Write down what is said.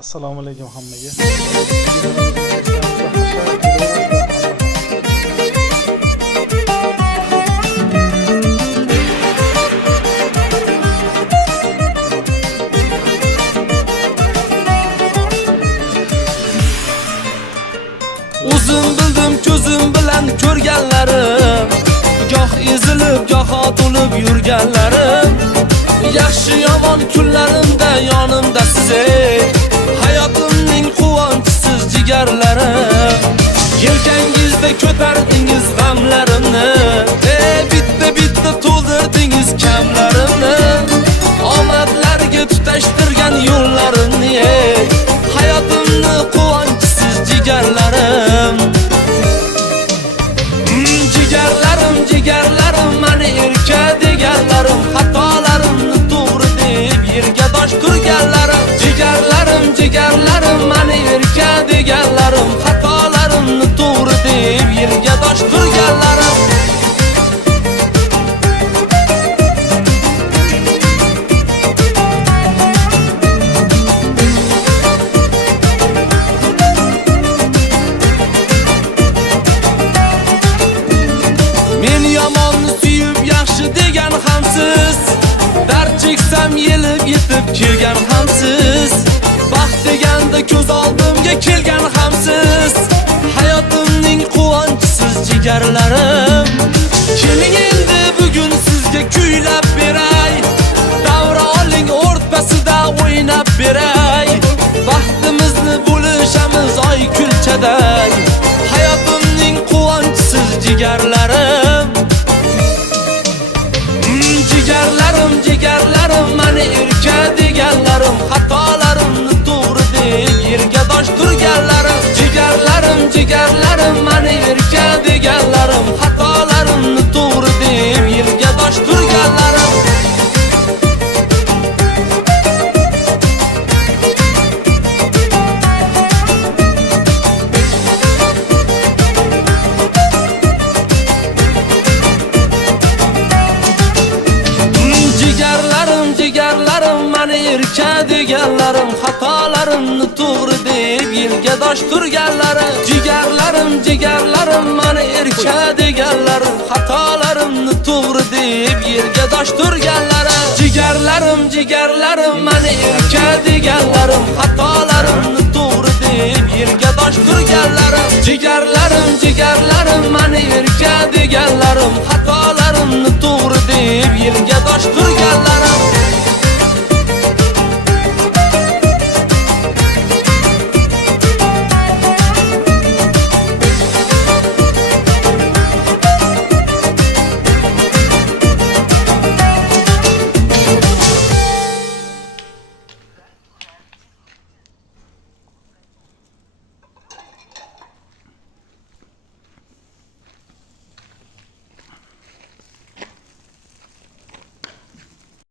Assalomu alaykum hammaga. O'zim bildim ko'zim bilan ko'rganlarim, goh ezilib goh otulib yurganlarim. Yaxshi yomon kunlarimda yonimda siz ey, hayotimning quvonchisiz jigarlarim. Yelkangizda ko'tardingiz g'amlarimni, bitta bitta to'ldirdingiz kamlarimni. Omadlarga tutashtirgan yo'llarimni ey, hayotimni quvonchisiz jigarlarim. Jigarlarim mani erka deganlarim, xatolarimni to'g'ri deb yerga dosh turganlarim. Jigarlarim mani erka deganlarim, xatolarimni to'g'ri deb yerga dosh turganlarim. Men yomonni suyib yaxshi degan hamsiz, dard cheksam yelib yetib kelgan hamsiz. Baxt deganda ko'z oldimga kelgan hamsiz, hayotimning quvonchisiz jigarlarim. Keling endi bugun sizga kuylab beray, davra oling o'rtasida o'ynab beray. Baxtimizni bo'lishamiz oy kulchaday, hayotimning quvonchisiz jigarlarim. Jigarlarim mani erka deganlarim, xatolarimni to'g'ri deb yerga dosh turganlarim. Jigarlarim mani erka deganlarim, xatolarimni to'g'ri deb yerga dosh turganlarim. Jigarlarim mani erka deganlarim, xatolarimni to'g'ri deb yerga dosh turganlarim. Jigarlarim mani erka deganlarim, xatolarimni to'g'ri deb yerga dosh turganlarim. Jigarlarim mani erka deganlarim, xatolarimni